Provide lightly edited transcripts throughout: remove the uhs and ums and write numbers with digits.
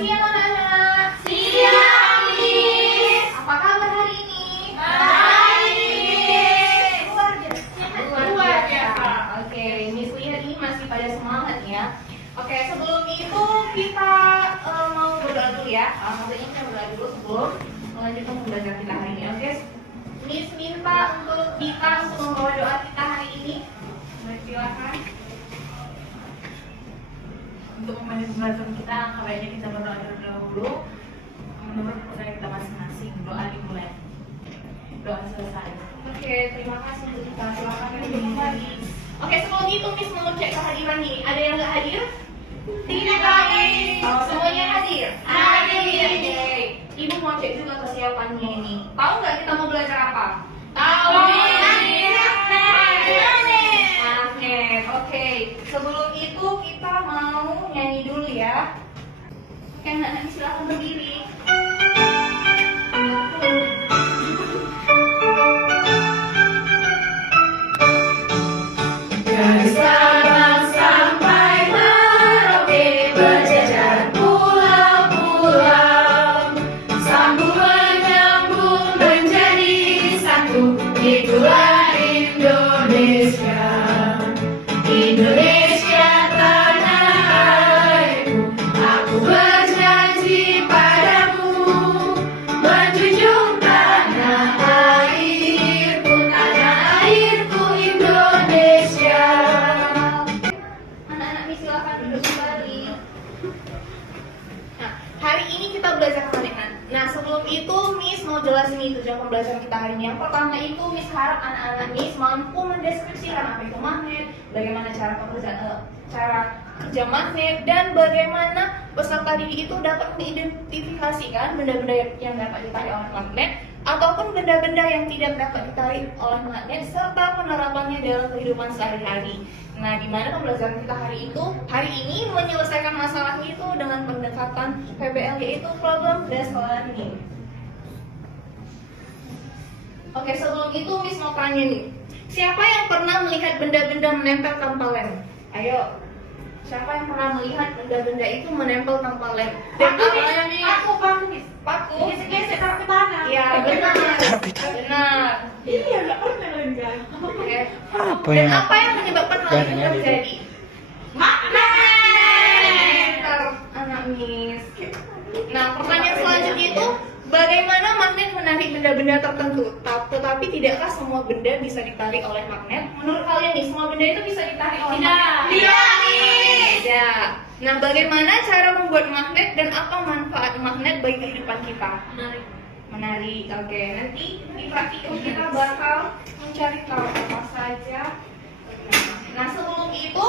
siang anak-anak. Siang, Miss. Apa kabar hari ini? Baik. Luar biasa. Oke, Miss lihat ini masih pada semangat ya. Oke, sebelum itu kita mau berdoa dulu ya. Maksudnya kita berdoa dulu sebelum melanjutkan pembelajaran kita hari ini. Oke, Miss minta untuk kita untuk membawa doa kita hari ini. Silakan. Untuk memulai pembelajaran kita, kabarnya kita berdoa terlebih dahulu menurut kepercayaan kita masing-masing. Doa dimulai. Doa selesai. Oke, terima kasih untuk kita. Silakan kembali. Oke, sebelum itu Miss mau cek kehadiran nih. Ada yang nggak hadir? Tidak, Miss. Oh, semuanya hadir? Hadir. Oke. Ibu mau cek juga kesiapannya ini. Tahu nggak kita mau belajar apa? Tahu, Magnet. Oke. Sebelum itu kita mau nyanyi dulu ya. Oke, anak-anak silakan berdiri. Dari Sabang sampai Merauke berjajar pulau-pulau, sambung menyambung menjadi satu. Itulah Indonesia, Indonesia tanah airku. Aku berjanji padamu menjunjung tanah airku, Indonesia. Anak-anak Miss silakan duduk kembali. Nah, hari ini kita belajar magnet. Nah, sebelum itu Miss mau jelasin nih tujuan pembelajaran kita hari ini. Yang pertama itu Miss harap anak-anak Miss mampu mendeskripsikan apa itu magnet, bagaimana cara kerja magnet, dan bagaimana peserta didik itu dapat mengidentifikasikan benda-benda yang dapat ditarik oleh magnet ataupun benda-benda yang tidak dapat ditarik oleh magnet serta penerapannya dalam kehidupan sehari-hari. Nah, di mana pembelajaran kita hari ini menyelesaikan masalah itu dengan pendekatan PBL yaitu problem based learning. Oke, sebelum itu Miss mau tanya nih. Siapa yang pernah melihat benda-benda menempel tanpa lem? Ayo. Siapa yang pernah melihat benda-benda itu menempel tanpa lem? Dan apa Miss? Paku. Gesek-gesek taruh ke tanah. Iya, benar. Benar. Iya, nggak pernah kan? Oke. Apa Dan yang apa yang menyebabkan hal itu Jangan terjadi? Magnet. Pintar, anak Miss. Nah, pertanyaan selanjutnya itu bagaimana magnet menarik benda-benda tertentu? Tetapi tidakkah semua benda bisa ditarik oleh magnet? Menurut kalian nih, semua benda itu bisa ditarik oleh magnet? Tidak, Miss. Tidak. Nah, bagaimana cara membuat magnet dan apa manfaat magnet bagi kehidupan kita? Menarik. Oke, nanti di praktikum kita bakal mencari tahu apa saja. Nah, sebelum itu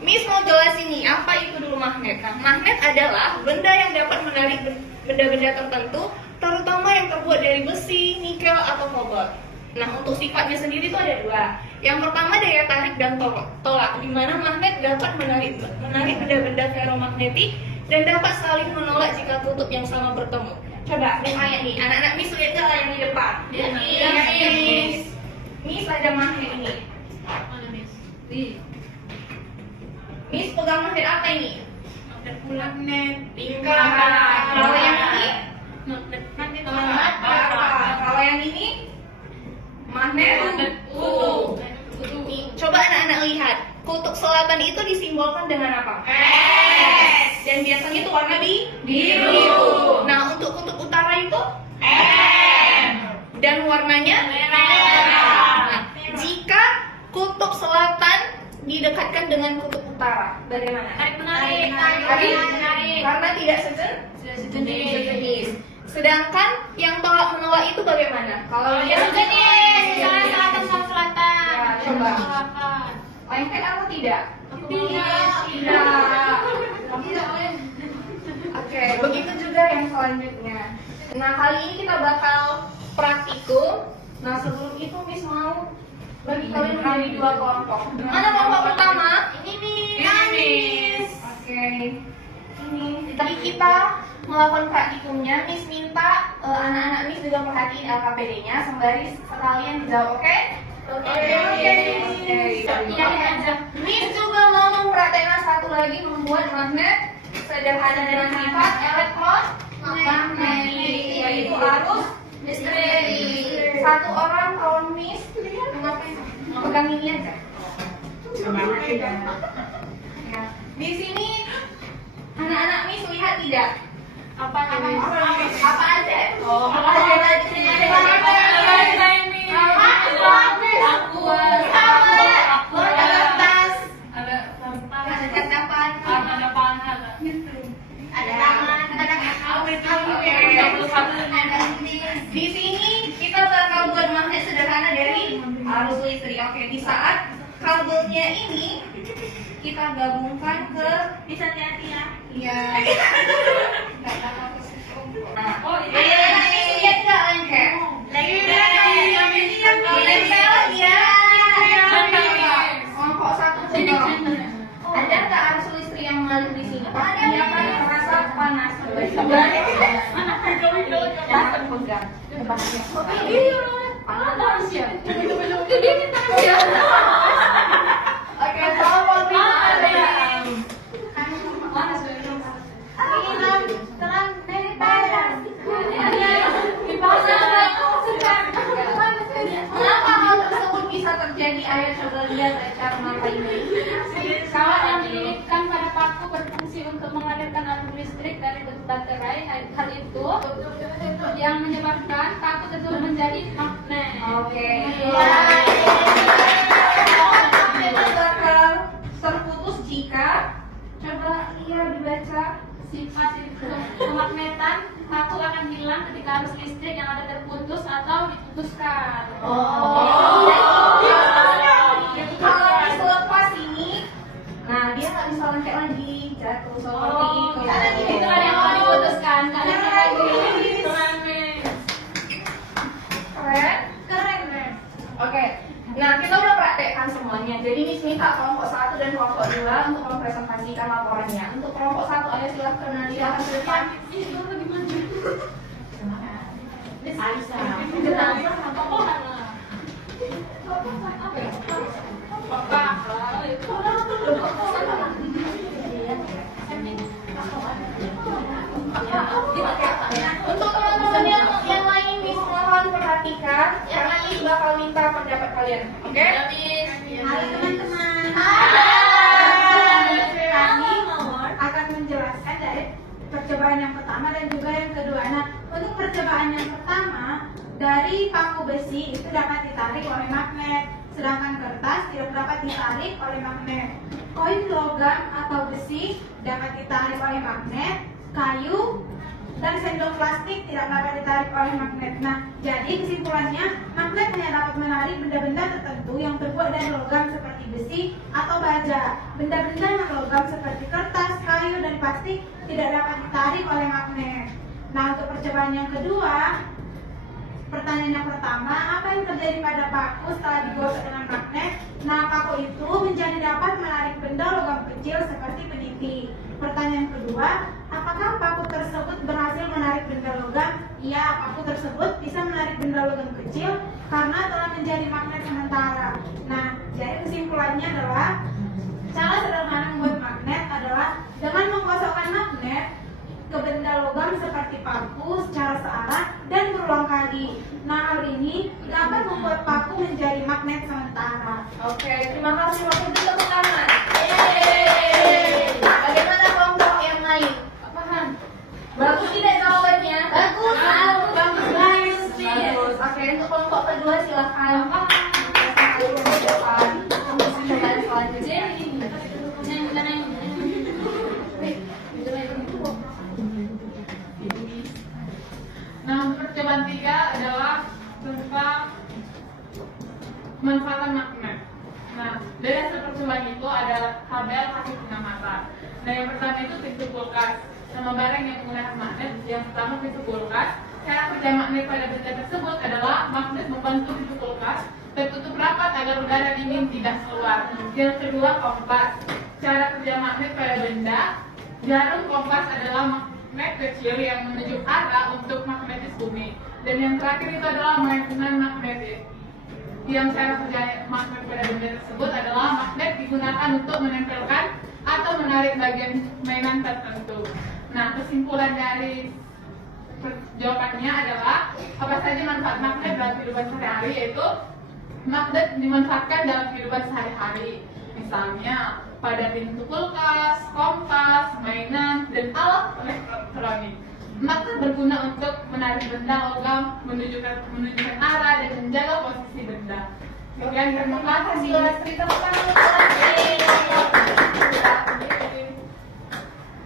Miss mau jelasin nih apa itu dulu magnet. Nah, magnet adalah benda yang dapat menarik benda-benda tertentu, terutama yang terbuat dari besi, nikel, atau kobalt. Nah, untuk sifatnya sendiri itu ada dua. Yang pertama daya tarik dan tolak, di mana magnet dapat menarik benda-benda ferromagnetik dan dapat saling menolak jika kutub yang sama bertemu. Coba kayak nih, anak-anak Miss lihat nggak yang di depan? Ya, Miss. Miss ada magnet ini. Mana, Miss? Miss pegang magnet apa ini? Magnet. Lingkaran. Kalau yang ini? Magnet Bara. Kalau yang ini? Magnet kutu. Nih, coba anak-anak lihat. Kutub selatan itu disimbolkan dengan apa? S. Dan biasanya itu warna Biru. Nah, untuk kutub utara itu? M. Dan warnanya? Merah. Nah, jika kutub selatan didekatkan dengan kutub utara, bagaimana? Tarik-menarik. Karena tidak sejenis. Sedangkan yang tolak menolak itu bagaimana? Kalau yang Sejenis. Misalnya selatan sama selatan. Ya, coba. lengket atau tidak? Tidak. Oke, begitu juga yang selanjutnya. Nah, kali ini kita bakal praktikum. Nah, sebelum itu Miss mau bagi kalian menjadi dua kelompok. Mana kelompok pertama? Ini, Miss. Miss. Oke. Ini tadi kita melakukan praktikumnya. Miss minta anak-anak Miss juga perhatiin LKPD-nya sembari sekalian dijawab, oke? Oke. Iya aja. Miss juga mau mempraktekkan satu lagi membuat magnet sederhana dengan sifat elektromagnetik, yaitu arus listrik. Satu orang kawan Miss ngapain? Pegang ini aja. Ya. Di sini anak-anak Miss lihat tidak? Apa aja? Oh, apa aja? Di sini kita bakal buat magnet sederhana dari arus listrik. Oke, di saat kabelnya ini kita gabungkan ke, bisa hati-hati ya. Iya. Enggak apa-apa. Nah, oh iya. Lihat enggak lengket? Kelompok satu coba. Ada nggak arus listrik yang mengalir di sini? Dia akan merasa panas. Mana pegang? Pegang. Panas ya. Oke, kelompok Kenapa hal tersebut bisa terjadi? Ayo coba lihat cara ngapainnya. Kawat yang dililitkan pada paku berfungsi untuk mengalirkan arus listrik dari baterai. Hal itu yang menyebabkan paku tersebut menjadi magnet. Oke. Magnet bakal terputus jika, coba dibaca. Sifat kemagnetan paku akan hilang ketika arus listrik yang ada terputus atau diputuskan. Kalau diselepas ini, nah dia nggak bisa lengket lagi, jatuh seperti itu. Itu ada yang mau diputuskan, karena lagi. Keren. Oke. Nah, kita udah praktekkan semuanya. Jadi Miss minta kelompok 1 dan kelompok 2 untuk mempresentasikan laporannya. Untuk kelompok 1 ayo silakan ke depan. Untuk teman-teman yang lain Miss mohon perhatikan karena Miss bakal minta pendapat kalian. Oke? Halo teman-teman. Kami akan menjelaskan dari percobaan yang pertama dan juga yang kedua. Nah, untuk percobaan yang pertama, dari paku besi itu dapat ditarik oleh magnet, sedangkan kertas tidak dapat ditarik oleh magnet. Koin logam atau besi dapat ditarik oleh magnet, kayu dan sendok plastik tidak dapat ditarik oleh magnet. Nah, jadi kesimpulannya, magnet hanya dapat menarik benda-benda tertentu yang terbuat dari logam seperti besi atau baja. Benda-benda yang logam seperti kertas, kayu, dan plastik tidak dapat ditarik oleh magnet. Nah, untuk percobaan yang kedua, pertanyaan yang pertama, apa yang terjadi pada paku setelah digosok dengan magnet? Nah, paku itu menjadi dapat menarik benda logam kecil seperti peniti. Pertanyaan kedua, apakah paku tersebut berhasil menarik benda logam? Iya, paku tersebut bisa menarik benda logam kecil karena telah menjadi magnet sementara. Nah, jadi kesimpulannya adalah cara sederhana membuat magnet adalah dengan menggosokkan magnet ke benda logam seperti paku secara searah dan berulang kali. Nah, hal ini dapat membuat paku menjadi magnet sementara. Oke, terima kasih. Waktu itu tepuk tangan. Bagaimana kelompok yang lain? Paham? Bagus tidak jawabannya? Bagus. Bagus. Oke, untuk kelompok kedua silakan. Percobaan selanjutnya. Nah, percobaan 3 adalah tentang pemanfaatan magnet. Nah, dari hasil percobaan itu ada tabel hasil pengamatan. Nah, yang pertama itu pintu kulkas. Nama barang yang menggunakan magnet, yang pertama pintu kulkas. Cara kerja magnet pada benda tersebut adalah magnet membantu pintu kulkas tertutup rapat agar udara dingin tidak keluar. Yang kedua, kompas. Cara kerja magnet pada benda, jarum kompas adalah magnet kecil yang menunjuk arah untuk magnetis bumi. Dan yang terakhir itu adalah maintenance magnetis. Yang cara kerja magnet pada benda tersebut adalah magnet digunakan untuk menempelkan atau menarik bagian mainan tertentu. Nah, kesimpulan dari jawabannya adalah apa saja manfaat magnet dalam kehidupan sehari-hari, yaitu magnet dimanfaatkan dalam kehidupan sehari-hari. Misalnya pada pintu kulkas, kompas, mainan, dan alat elektronik. Magnet berguna untuk menarik benda logam, menunjukkan arah dan menjaga posisi benda. Sekian, terima kasih.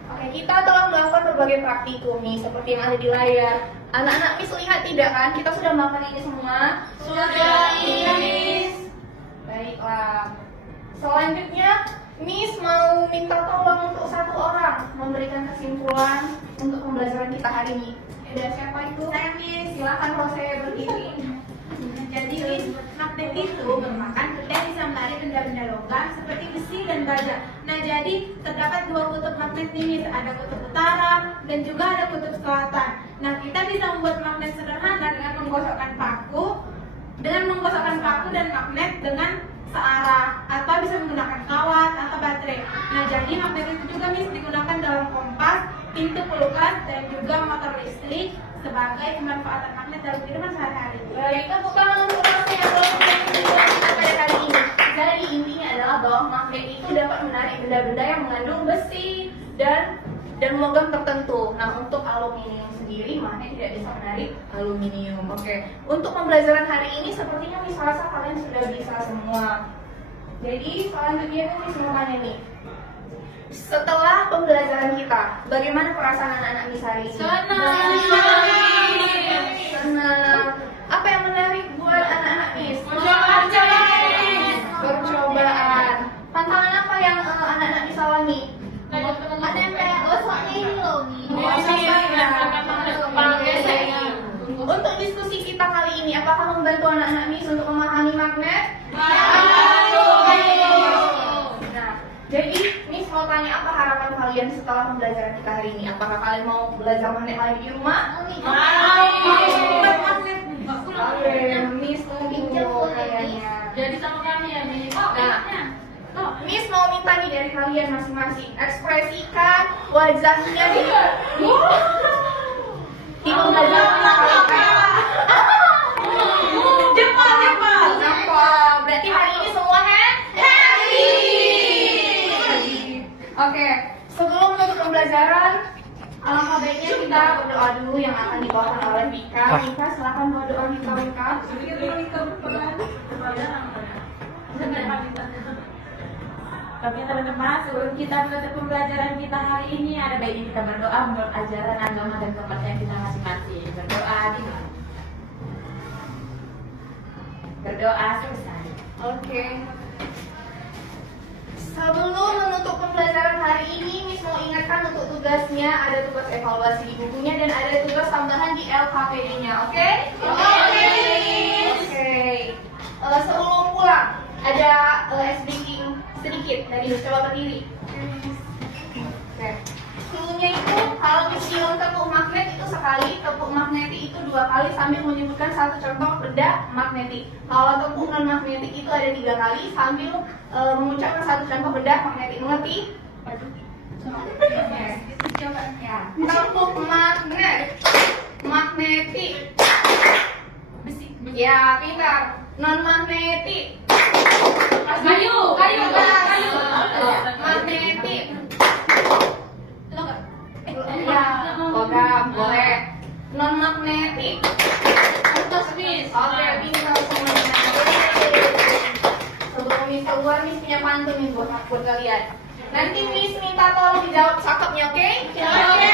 Oke, kita telah melakukan berbagai praktikum nih, seperti yang ada di layar. Anak-anak Miss lihat tidak kan? Kita sudah melakukan ini semua? Sudah, Miss. Baiklah. Selanjutnya, Miss mau minta tolong untuk satu orang memberikan kesimpulan untuk pembelajaran kita hari ini. Ada siapa itu? Saya Miss. Silakan Rose berdiri. Jadi Miss, magnet itu merupakan benda yang bisa menarik benda-benda logam seperti besi dan baja. Nah, jadi terdapat dua kutub magnet ini, ada kutub utara dan juga ada kutub selatan. Nah, kita bisa membuat magnet sederhana dengan menggosokkan paku dan magnet dengan searah, atau bisa menggunakan kawat atau baterai. Nah, jadi magnet itu juga Miss digunakan dalam kompas, pintu kulkas dan juga motor listrik sebagai pemanfaatan magnet dalam kehidupan sehari-hari. Baik, tepuk tangan untuk Rose yang telah memberikan penjelasan pada kali ini. Jadi intinya adalah bahwa magnet itu dapat menarik benda-benda yang mengandung besi dan logam tertentu. Nah, untuk aluminium sendiri, magnet tidak bisa menarik aluminium. Oke, untuk pembelajaran hari ini sepertinya Miss rasa kalian sudah bisa semua. Jadi selanjutnya itu Miss mau tanya nih. Setelah pembelajaran kita, bagaimana perasaan anak-anak Miss hari ini? Senang. Apa yang menarik buat anak-anak Miss? Percobaan. Tantangan apa yang anak-anak Miss alami? Ada yang kayak Untuk diskusi kita kali ini, apakah membantu anak-anak Miss untuk memahami magnet? Nah, jadi Miss mau tanya, apa harapan kalian setelah pembelajaran kita hari ini? Apakah kalian mau belajar magnet lagi di rumah? Oke, Miss tunggu kayaknya. Jadi sama kami ya, Miss. Nah, Miss mau minta nih dari kalian masing-masing, ekspresikan wajahnya di pembelajaran jempol. Berarti hari ini semua happy. Oke, sebelum menutup pembelajaran, alangkah baiknya kita berdoa dulu yang akan dibawakan oleh Vika. Vika, silakan bawa doa Vika. Tapi teman-teman, sebelum kita menutup pembelajaran kita hari ini, ada baiknya kita berdoa menurut ajaran agama dan kepercayaan kita masing-masing. Berdoa gimana? Berdoa selesai. Oke. Sebelum menutup pembelajaran hari ini, Miss mau ingatkan untuk tugasnya, ada tugas evaluasi di bukunya dan ada tugas tambahan di LKPD-nya, oke? Oke. Sebelum pulang, ada speaking sedikit dari Miss, coba berdiri. Oke. Cluenya itu, kalau Miss bilang tepuk magnet itu sekali, tepuk magnetik itu 2 kali sambil menyebutkan satu contoh benda magnetik. Kalau tepuk non magnetik itu ada 3 kali sambil mengucapkan satu contoh benda magnetik. Mengerti? Ya. Tepuk magnet, magnetik, besi. Ya, pintar. Non magnetik, Kayu. magnetik. Ya, logam boleh. Non magnetik. Oke, pintar semuanya. Sebelum Miss keluar, Miss punya pantun nih buat kalian. Nanti Miss minta tolong dijawab cakepnya, oke? Oke.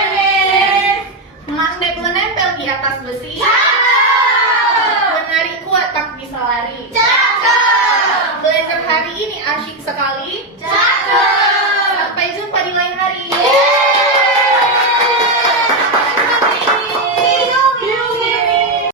Magnet menempel di atas besi. Menarik kuat tak bisa lari. Belajar hari ini asyik sekali.